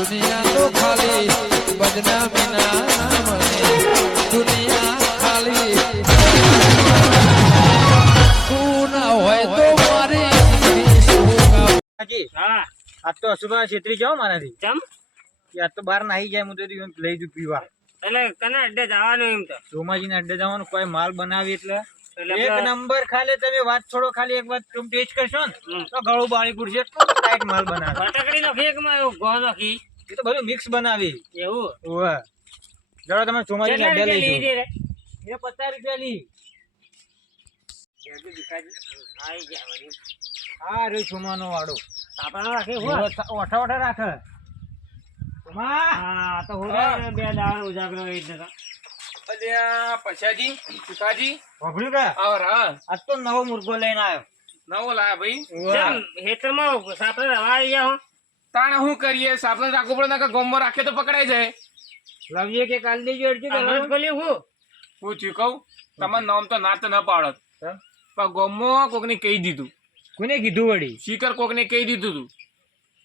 દુનિયા તો ખાલી બદનામી ના મને દુનિયા ખાલી તું ના હોય તો મારી હા આજ તો અશુભા છેતરી જાઓ મારાથી ચમ યાર તો બહાર નાહી જાય હું તો લઈ જઉં પીવા એટલે કને અડ્ડે જવાનું એમ તો સોમાજીને અડ્ડે જવાનું કોઈ માલ બનાવી એટલે એટલે એક નંબર ખાલી તમે વાત છોડો ખાલી એક વાર તમે ટેસ્ટ કરશો ને તો ગળું બાળી ગુડશે ટાઈટ માલ બનાવે ફટાકડી નો ફેક માં એવું ગો નાખી એ તો બધું મિક્સ બનાવી એવું ઓવે જરા તમે સોમાજીને કેટલા અડ્ડે રૂપિયા લઈ લીધી જાઓ રે એ 50 રૂપિયા લી આઈ ગયા વળી હા રે સોમાનો વાડો સાપડા રાખે હો ઓઠા ઓઠા રાખે સોમા હા તો હું બે દાળ ઉજાગરો એટલે અલ્યા પછાજી સુકાજી ભભડ્યું કે આવર હા આજ તો નવો મુર્ગો લઈને આવ્યો નવો લાયા ભાઈ ચમ હેતરમાં સાપડા રવા આવી ગયા હો તાણે શું કરીએ સાપડે રાખવું પડે ને કે ગોમમાં રાખીએ તો પકડાઈ જાય લવજે કે કાલ દેજો અડજો કે આમાં જ બોલ્યું હું પૂછ્યું કહું તમારું નામ તો ના તો ન પાડત પણ ગોમમાં કોકને કહી દીધું કોને કીધું વળી શીકર કોકને કહી દીધું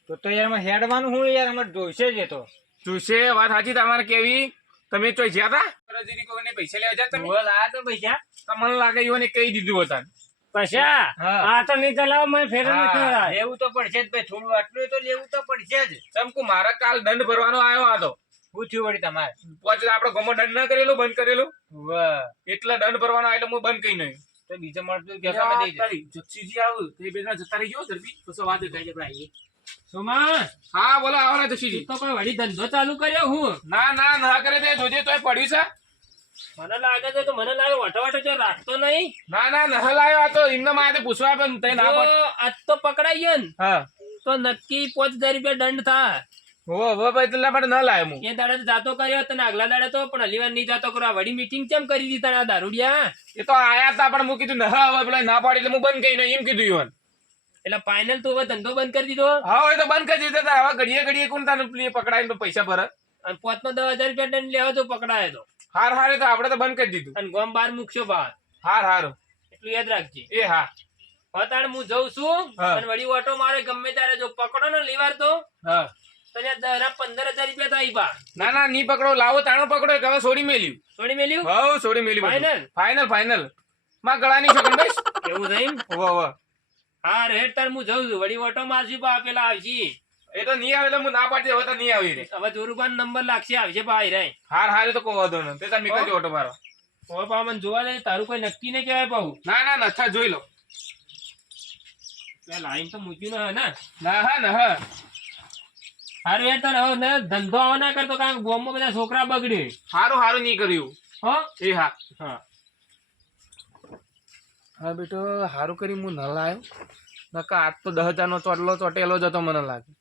તું તો યાર માં હેડવાનું હું યાર અમારે જોઈશે જ એ તો જોશે વાત સાચી તમારે કેવી તમે તો જ્યાં હતા કોઈને પૈસા લેવા જતા તમે આ તો પૈસા તમને લાગે એને કહી દીધું હતા પૈસા હા. આ તો નહીં ચલાવો મને ફેર હા, લેવું તો પડશે જ ભાઈ થોડું આટલું તો લેવું તો પડશે જ ચમકુ મારા કાલ દંડ ભરવાનો આવ્યો હતો શું થયું વળી તમારે પછી આપડે ગોમમાં દંડ ના કરેલું બંધ કરેલું વાહ એટલે દંડ ભરવાનો આવ્યો એટલે હું બંધ કરી નહીં તો બીજો મળતું કે સામે દઈ દે. જક્ષીજી આવું તે બેના જતા રહી ગયો ઝડપી પછી વાત થાય છે આપણે આવીએ સોમા હા બોલો આવો ને જક્ષીજી તો કોઈ વળી ધંધો ચાલુ કર્યો હું ના ના ના કરે તે જોજે તોય પડ્યું છે મને લાગે છે તો મને લાગે વટો જો રાખતો નહીં ના ના નહ લાયો આ તો એમને મારે પૂછવા પણ તે ના જો પડ આજ તો પકડાઈ ગયો ને હા તો નક્કી 5000 રૂપિયા દંડ થાય હો ભાઈ એટલા માટે ન લાયો હું એ દાડે તો જાતો કર્યો તને આગલા દાડે તો પણ હલીવાર નહીં જાતો કરો આ વડી મીટિંગ કેમ કરી દીધી તને આ દારૂડિયા એ તો આયા હતા પણ હું કીધું ન હવે પેલા ના પાડી એટલે હું બંધ કરી નહીં એમ કીધું ઈવન એટલે ફાઇનલ તું હવે ધંધો બંધ કરી દીધો હા એ તો બંધ કરી દીધો હવે ઘડીએ ઘડીએ કોણ તાને પેલી પકડાઈને પૈસા ભરે અને 5000 રૂપિયા દંડ લેવો તો પકડાયો તો હાર હારે તો આપણે તો બંધ કરી દીધું અને ગોમ બાર મૂકશો બહાર હાર હાર એટલું યાદ રાખજે એ હા અત્યારે હું જઉં છું હા. અને વળી ઓટો મારે ગમે ત્યારે જો પકડો ને લીવાર તો હા તને 15000 રૂપિયા થાય બા ના ના ની પકડો લાવો તાણો પકડો કે હવે છોડી મેલ્યું છોડી મેલ્યું હવ છોડી મેલ્યું Final? ફાઇનલ ફાઇનલ માં ગળાની શકન ભાઈ એવું થઈને વાહ વાહ હા રેડ તાર હું જઉં છું વળી ઓટો મારજી બા પેલા આવશી એ તો નહીં આવે એટલે હું ના પાડતી હવે તો નહીં આવી રે હવે જોરુબાન નંબર લાગશે આવશે બા રે હાર હારે તો કોઈ વાંધો નહીં તે તાર નીકળજો ઓટો મારો હવે પા મને જોવા દે તારું કોઈ નક્કી ને કહેવાય પાઉ ના ના નથા જોઈ લો લાઈન તો મૂક્યું ન હે ને ના હા ના હા હારું યાર તાર હવે ને ધંધો આવો ના કરતો કારણ કે ગામમાં બધા છોકરા બગડે હારું હારું નહીં કર્યું હો એ હા હા હા બેટો હારું કરી હું ન લાયો નકા આજ તો 10,000 નો ચોટલો ચોટેલો જ હતો મને લાગે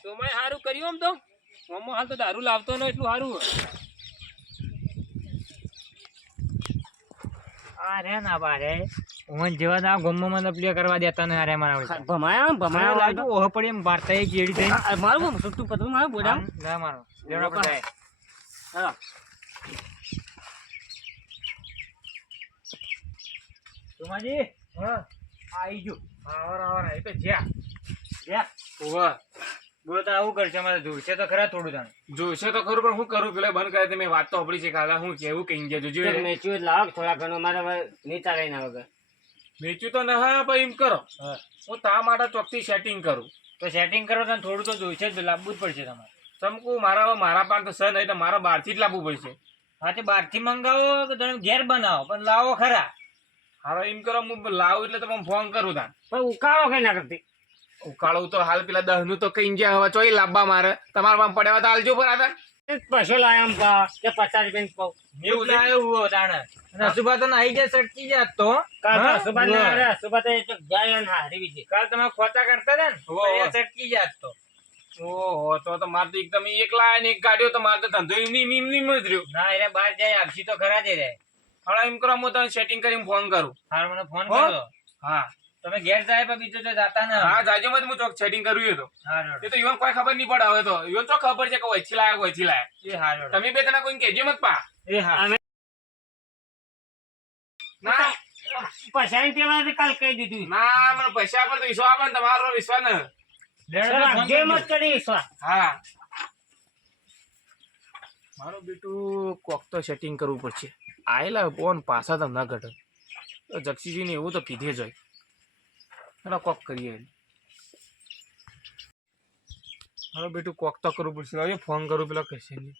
સોમાય હારું કર્યું આમ તો ગામમાં હાલ તો દારૂ લાવતો ન એટલું હારું આ રે ના બારે ઓન જેવા ના ગોમમાં મને પ્લે કરવા દેતા ને અરે મારા ભમાયા લાગુ ઓહ પડી એમ વાર્તા એ કેડી થઈ મારું સસ્તું પતરું મારું બોડા ના મારો લેવડા પડે હા સુમાજી હા આઈ જો આવર આવર એ તો જ્યાં ઓવા બોલો તો આવું કરશે મારે જોઈશે તો ખરા થોડું જાણ જોશે તો ખરું પણ હું કરું પેલા બંધ કરે મેં વાત તો સાંભળી છે કાલે હું કેવું કઈ ગયા જોજો મેચ્યું લાવ થોડા ઘણો મારે નહીં ચાલે ના વગર વેચ્યું તો ના હા ભાઈ એમ કરો હું તા માટે ચોકથી સેટિંગ કરું તો સેટિંગ કરો તો થોડું તો જોઈશે જ લાવવું જ પડશે તમારે ચમકું મારા પાસે તો સર નહીં તો મારા બહારથી જ લાવવું પડશે હા તે બહારથી મંગાવો કે તમે ઘેર બનાવો પણ લાવો ખરા હારો એમ કરો હું લાવું એટલે તમે ફોન કરું તા પણ ઉકાળો કઈ ના કરતી ઉકાળું તો હાલ પેલા 10 નું તો કઈ ગયા હવે ચોઈ લાવવા મારે તમારા પાસે પડ્યા તો હાલજો પર આતા પૈસો લાયા આમ પા કે 50 રૂપિયા પાઉ એવું લાયો હુઓ તાણે અને અશુભા તો નાઈ જાય સટકી જાત તો કાલ હા? સુબા ના હુઓ. રે સુબા તો જાય ને હારી છે કાલ તમે ખોટા કરતા હતા ને હુઓ, તો એ હુઓ. સટકી જાત તો ઓહો તો મારે તો એકદમ એકલા ને એક ગાડીઓ તો મારે તો ધંધો એમ જ રહ્યો ના એને બહાર જાય આવશી તો ખરા જ રે હવે એમ કરો હું તને સેટિંગ કરીને ફોન કરું હાર મને ફોન હો? કરો હા તમે ઘેર જાય પણ બીજું તો જાતા ના હા જાજો મત હું ચોક સેટિંગ કર્યું એ તો હારો એ તો ઈવન કોઈ ખબર નહીં પડે હવે તો ઈવન તો ખબર છે કે વચ્ચે લાયા એ હારો તમે બે તને કોઈ કહેજો મત પા એ હા ના પૈસાની ટેવાથી કાલ કહી દીધું ના મને પૈસા પર તો વિશ્વાસ આપે ને, તમારો વિશ્વાસ ને. જે મત કરી વિશ્વાસ. હા મારું બેટું કોક તો સેટિંગ કરવું પડશે. આયેલા ફોન પાછા તો ના ઘટે. તો જક્ષીજીને એવું તો કીધે જ હોય. એનો કોક કરીએ. મારું બેટું કોક તો કરવું પડશે. હવે ફોન કરું પેલા કહેશે નહીં.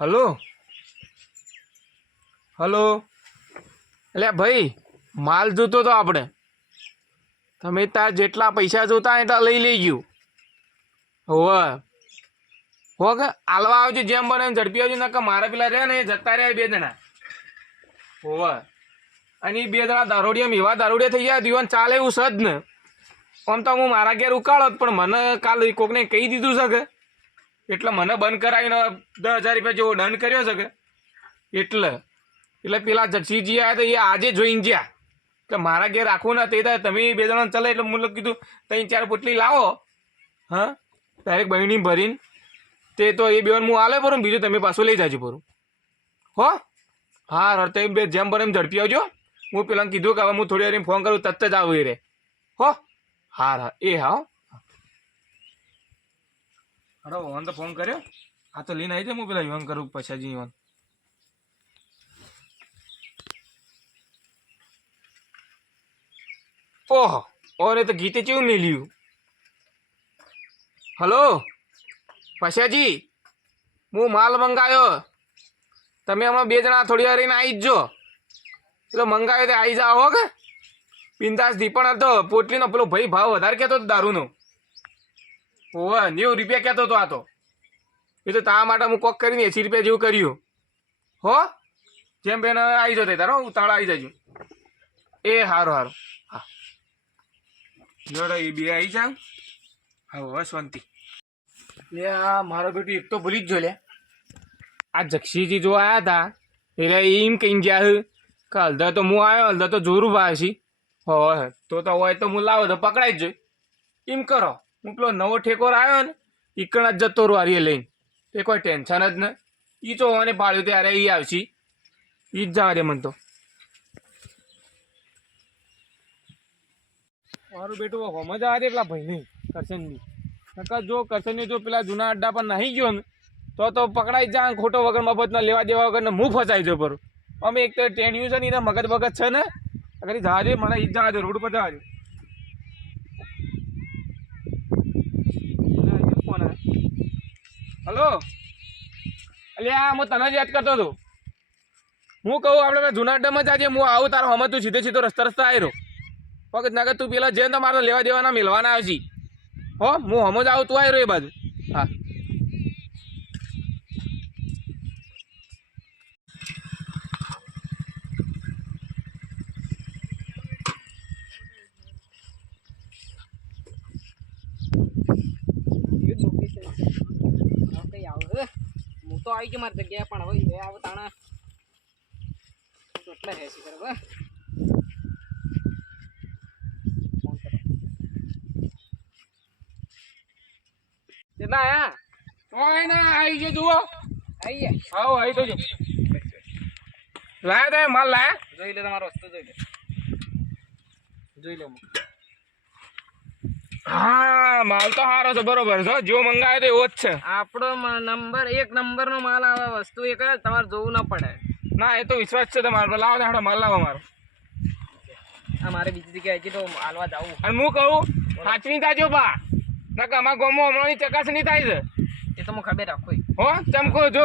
હલો હલો, એટલે ભાઈ માલ જોતો તો આપણે, તમે તાર જેટલા પૈસા જોતા એટલા લઈ લેજો. હોવે હો કે આલવા આવજો, જેમ બને એમ ઝડપી આવજો. નકર મારા પેલા રહ્યા ને એ જતા રહ્યા 2 જણા. હોવે અને એ 2 જણા દારૂડિયા એવા દારૂડિયા થઈ ગયા જીવન ચાલે એવું સજ ને. આમ તો હું મારા ઘેર ઉકાળો પણ મને કાલ કોકને કહી દીધું છે કે એટલે મને બંધ કરાવીને 10,000 રૂપિયા જેવો દંડ કર્યો છે કે એટલે પેલા જક્ષીજી આવ્યા તો એ આજે જોઈને ગયા કે મારા ઘેર રાખવું ના. તે તમે 2 જણા ચાલે એટલે મું કીધું 3-4 પોટલી લાવો. હા ડાયરેક્ટ બહેણી ભરીને તે તો એ 2 હું આલે પરું, બીજું તમે પાછું લઈ જાજો પરું. હો હા રડતા 2 જેમ બને એમ ઝડપી આવજો. હું પેલા કીધું કે હવે હું થોડી વાર ફોન કરું, તરત જ આવું એ રે. હો હા એ હા હડો વન તો ફોન કર્યો. હા તો લઈને આવી જાય. હું પેલા યુવાન કરું પછાજી યુવાન. ઓહો ઓરે તો ગીતે કેવું મેલ્યું. હલો પછાજી, હું માલ મંગાવ્યો. તમે હમણાં 2 જણા થોડી વાર રહીને આવી જ જો. તો મંગાવ્યો તે આવી જાઓ હો કે બિંદાસ દીપણ હતો. પોટલીનો પેલો ભાઈ ભાવ વધારે કહેતો હતો દારૂનો. ઓવે 90 રૂપિયા કહેતો હતો. આ તો એ તો તારા માટે હું કોક કરીને 80 રૂપિયા જેવું કર્યું. હો જેમ બેન આવી જતો તારો ઉતાળા આવી જજો. એ સારું સારું હા જોડો એ 2 આવી જાવ. હા હવે શાંતિ. લે આ મારો બેટું એક તો ભૂલી જ જો. લે આ જક્ષીજી જો આવ્યા હતા એટલે એમ કહીને ગયા કે હલદર તો હું આવ્યો, હલદર તો જોરું ભાવે છે. હોય તો હોય તો હું લાવો તો પકડાઈ જ જોઈ. એમ કરો હું પેલો નવો ઠેકોર આવ્યો ને ઈકણ જ જતો રહું હારીએ લઈને. એ કોઈ ટેન્શન જ નહીં. એ તો મને પાડ્યું ત્યારે એ આવશે. એ જ જવા દે મને તો. મારું બેટું સમજ આવે પેલા ભાઈ નહીં કરશનની. નકર જો કરશનની જો પેલા જૂના અડ્ડા પર નાહી ગયો ને તો પકડાઈ જા. ખોટો વગર મફતના લેવા દેવા વગર ને હું ફસાઈ જાઉં પર. અમે એક તો ટેન્ડ્યું છે ને એના મગજ બગજ છે ને. અગર જવા દે મને ઈ જ જવા દે. રોડ પર જવા દે. હલો અલ્યા હું તને જ યાદ કરતો હતો. હું કહું આપણે જૂના અડ્ડામાં જાજે. હું આવું તારો હમ તું સીધો રસ્તા આવ્યો વખત ના કે તું પેલા જે મારે લેવા દેવાના મિલવાના આવશે. હો હું હમ જ આવું તું આવ્યો એ બાજુ. હા હું તો આવી ગયો મારી જગ્યાએ પણ હવે આવો તાણા કેટલા રહેશે બરાબર. કેટલા આયા? કોઈ ના આવી ગયો જુઓ. આવી ગયા. આવો આવી તો જો લાયા તમે માલ લાયા. જોઈ લે તમારો વસ્તુ જોઈ લે. હા માલ તો સારો છે બરોબર છે. જો મંગાવે તો એવો જ છે. આપણો નંબર 1 નંબરનો માલ આવે. વસ્તુ એક જ તમારે જોવું ના પડે. ના એ તો વિશ્વાસ છે તમારો. લાવો ને માલ લાવો મારો. આ મારે બીજી જગ્યાએ હજી તો હાલવા જાવું. અને હું કહું સાચવી થાજો બા. નકર અમારા ગામમાં હમણાંની ચકાસણી થાય છે. એ તો હું ખબર રાખો. હો ચમકો જો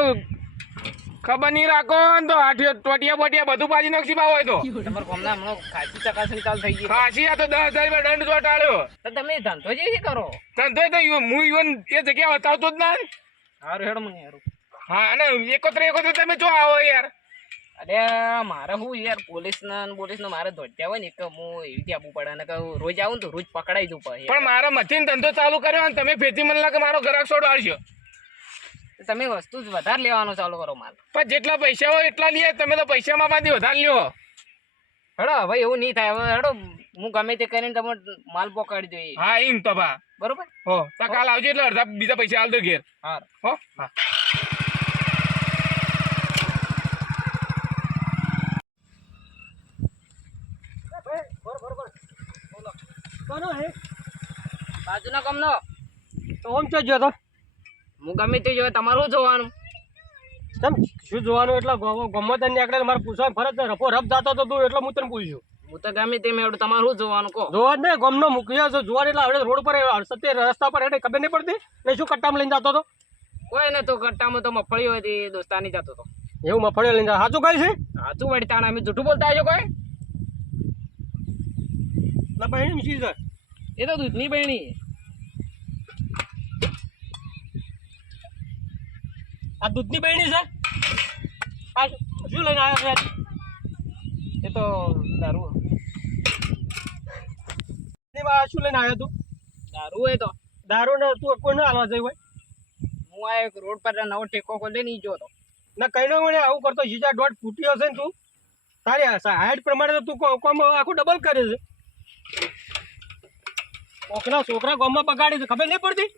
ખબર નહીં રાખો ને તો ટોટિયા બોટિયા બધું પાછી નાખી બા હોય તો. તમારા ગામના હમણાં ખાસી ચકાસણી ચાલુ થઈ ગઈ. ખાસી આ તો 10,000 રૂપિયા દંડ ચોટાડ્યો. તો તમે ધંધો જે કરો ધંધો તો હું ઈવન એ જગ્યા બતાવતો જ ના. સારું હેડો મને યાર. હા અને એકોતરે તમે જો આવો યાર. અરે મારે હું યાર પોલીસ ને મારે ધોત્યા હોય ને કે હું એવી રીતે આપવું પડે ને કે રોજ આવું ને તો રોજ પકડાઈ દઉં પડે. પણ મારા મથીને ધંધો ચાલુ કર્યો ને તમે ફેથી મને લાગે મારો ગ્રાહક છોડાડશો. તમે વસ્તુ જ વધારે લેવાનો ચાલુ કરો માલ. પણ જેટલા પૈસા હોય એટલા લઈએ. તમે તો પૈસામાં પાછી વધારે લ્યો. હેડો હવે એવું નહીં થાય. હવે હેડો હું ગમે તે કરીને તમે માલ પકડી દઈએ. હા એમ તો બા બરોબર. હો તો કાલ આવજો એટલે અડધા બીજા પૈસા હાલ દો ઘેર. હા હો હા તો ઓમ ચો ગયો તો હું ગમે તે જોવે તમારું શું જોવાનું તમ શું જોવાનું એટલે ગમો તને નીકળે મારે પૂછવા ફરજ ને રફો રફ જાતો તો તું એટલે હું તને પૂછ્યું હું તો ગમે તે મેળવું તમારું શું જોવાનું કહો જોવા જ નહીં ગમનો મૂક્યો છે જોવા એટલે હવે રોડ પર સત્ય રસ્તા પર એટલે ખબર નહીં પડતી ને શું કટ્ટામાં લઈને જતો હતો કોઈ ને તો કટ્ટામાં તો મફળી હોય હતી દોસ્તાની જતો હતો એવું મફળીઓ લઈને જાય સાચું કઈ છે સાચું વળી તાણ અમે જૂઠું બોલતા આવ્યો કોઈ ના બહેણી મીસી છે એ તો દૂધની બહેણી આ દૂધની બહેણી છે આ શું લઈને આવ્યો છે એ તો દારૂ શું લઈને આવ્યો તું દારૂ હોય તો દારૂ ને તું કોઈ ના હાલવા જઈ હોય હું આ એક રોડ પર નવો ટેકો ખોલી નહીં જો તો ના કઈ ના મને આવું કરતો જીજા દોઢ ફૂટ્યો છે ને તું તારી હાઈટ પ્રમાણે તો તું કોમ આખું ડબલ કરે છે કોકના છોકરા ગામમાં બગાડી છે ખબર નહીં પડતી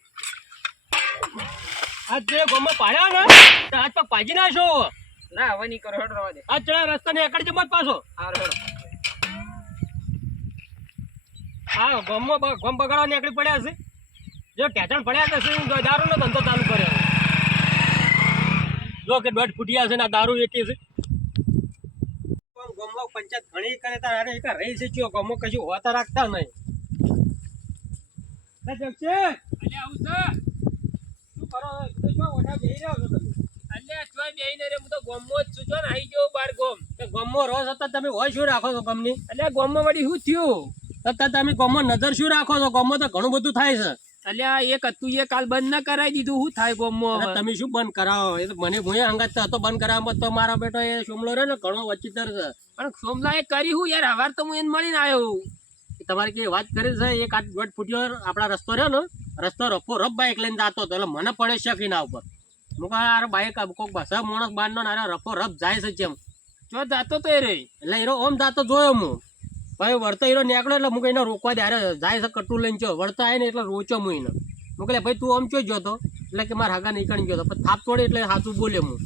આજ જે ગામમાં પાડ્યા ને તો હાથ પગ પાજી નાખશો ના હવે નહીં કરો હેડ રવા દે આજ ચડા રસ્તાને એકડ જ મત પાછો આ હેડ હા ગામમાં ગામ બગાડવા નીકળી પડ્યા છે જો ટેચણ પડ્યા છે દારૂનો ધંધો ચાલુ કર્યો જો કે દોઢ ફૂટિયા છે ને આ દારૂ વેચે છે ગામમાં પંચાયત ઘણી કરે તારે એક રહી છે ચો ગામમાં કશું હોતા રાખતા નહીં જગશે અલ્યા આવું છે શું કરો તો શું ઓઢા જઈ રહ્યો છો તમે અલ્યા ચોય બેહીને રે હું તો ગોમમાં જ છું જો ને આઈ ગયો બાર ગોમ તો ગામમાં રહો છતાં તમે હોય શું રાખો છો ગામની અલ્યા ગોમમાં વળી શું થયું છતાં તમે ગામમાં નજર શું રાખો છો ગામમાં તો ઘણું બધું થાય છે અલ્યા એક હતું એ કાલ બંધ ના કરાવી દીધું શું થાય ગોમમાં અરે તમે શું બંધ કરાવો એ તો મને ભૂયા અંગાત હતો બંધ કરાવવામાં તો મારા બેટો એ શુમલો રહ્યો ને ઘણો વચિતર છે પણ સોમલા એ કરી હું યાર હવાર તો હું એને મળીને આવ્યો તમારે કે વાત કરી છે એક આઠ દોઢ ફૂટ્યો આપણા રસ્તો રહ્યો ને રસ્તો રફો રફ બાઇક લઈને જતો હતો એટલે મને પડે શકી ના ઉપર હું કહું અરે બાઇક કોઈક બસ માણસ બારનો ને રફો રફ જાય છે જેમ જો જાતો તો એ રે એટલે એનો ઓમ જાતો જોયો હું ભાઈ વળતો એનો નીકળ્યો એટલે હું એને રોકવા દે અરે જાય છે કટુ લઈને ચો વળતા આવે ને એટલે રોચો હું એને હું કહે ભાઈ તું આમ ચો ગયો એટલે કે મારા હાગા નીકળી ગયો હતો પછી થાપ તોડી એટલે સાચું બોલે હું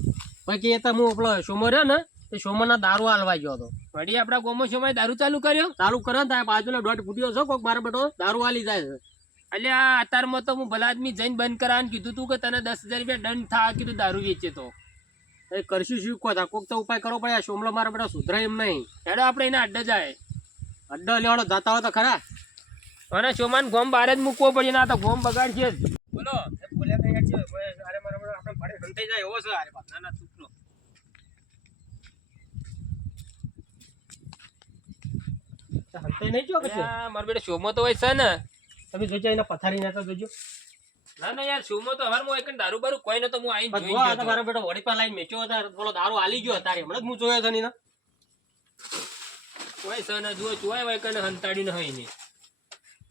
ભાઈ કે એ તો હું પેલો સોમો રહ્યો ને એ સોમોના દારૂ હાલવા ગયો હતો વળી આપડા ગોમો સમય દારૂ ચાલુ કર્યો કરે ને બાજુનો દોઢ ફૂટ્યો છે કોઈક મારો બેટો દારૂ હાલી જાય છે અલ્યા અત્યારમાં તો હું ભલા આદમી જઈને બંધ કરાવવાનું કીધું તું કે તને 10,000 રૂપિયા દંડ થા કીધું દારૂ વેચે તો એ કરશું શું કહો તા કોઈક તો ઉપાય કરવો પડે સોમલો મારો બેટો સુધરાય એમ નહીં હેડો આપણે એના અડ્ડે જાય અડ્ડો લેવાડો જતા હોય તો ખરા અને સોમાન ગોમ બહાર જ મૂકવો પડે ના તો ગોમ બગાડશે જ બોલો બોલ્યા કઈ યાદ છે અરે મારો બેટો આપણે ભાડે સંતાઈ જાય એવો છે અરે બાપ ના ના છૂટલો સંતાઈ નહીં જો કે મારો બેટો સોમો તો હોય છે ને તમે જોજો એના પથારી ના તો જોજો ના ના યાર સોમો તો હવારમાં એક દારૂ બારૂ કોઈ નતો હું આઈને બસ જોઈ જો આ ગયો તો તો. મારો બેટો વડી પર લાઈન મેચ્યો હતો થોડો દારૂ હાલી ગયો તારે હમણાં જ હું જોયો છે ને કોઈ છે ને જુઓ ચોય હોય કને હંતાડીને હોય નહીં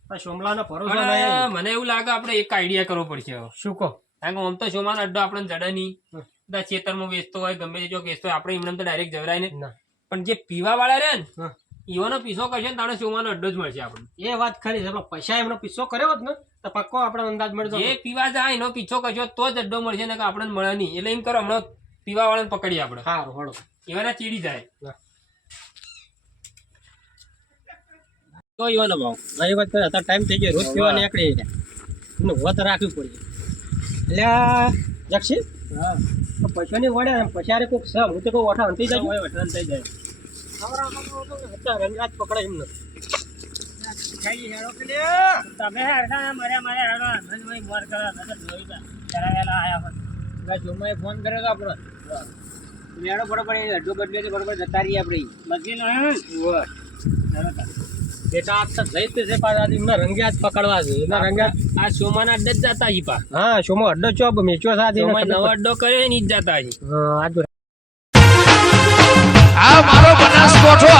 આ સોમલાનો ભરોસો પણ નહીં મને એવું લાગે આપણે એક આઈડિયા કરવો પડશે હવે. શું કહો કારણ કે આમ તો સોમાનો અડ્ડો આપણને જડે નહીં બધા ખેતરમાં વેચતો હોય ગમે તે જો વેચતો હોય આપણે એમને તો ડાયરેક્ટ જવરાય ને ના પણ જે પીવા વાળા રહે ને હા. ઈવાનો પીસો કરશે ને તાણે સોમાનો અડ્ડો જ મળશે આપણને એ વાત ખરી છે પણ પૈસા એમનો પીસો કર્યો હોત ને તો પક્કો આપણો અંદાજ મળતો જે પીવા જાય એનો પીછો કરશો તો જ અડ્ડો મળશે ને કે આપણને મળે નહીં એટલે એમ કરો હમણાં પીવા વાળાને પકડીએ આપણે સારું હળો એવાના ચીડી જાય તો ઈવાનો ભાવ ગઈ વાત કરે અત્યારે ટાઈમ થઈ ગયો રોજ પીવા નીકળી એનું વત રાખવી પડી એટલે જક્ષી હા તો પૈસાની વડે પછારે કોઈક છે હું તો કહું ઓઠા અંતી જાય ઓઠા અંતાઈ જાય રંગાત પકડાય એમને તમે હેડો મારે હેડો મોર કરો જોમાએ ફોન કર્યો તો આપણો મેળો બરોબર અડ્ડો બદલે બરોબર જતા રહીએ આપણે બેટા આ જઈ છે પાછા એમના રંગિયાત પકડવા છે એના રંગિયાત આ સોમાના અડ્ડે જ જતા હી પા હા શોમો અડ્ડો ચોપ મેચ્યો સાથે સોમાએ નવો અડ્ડો કર્યો ને ઈ જ જતા હી આજ આ મારો બનાસકોઠો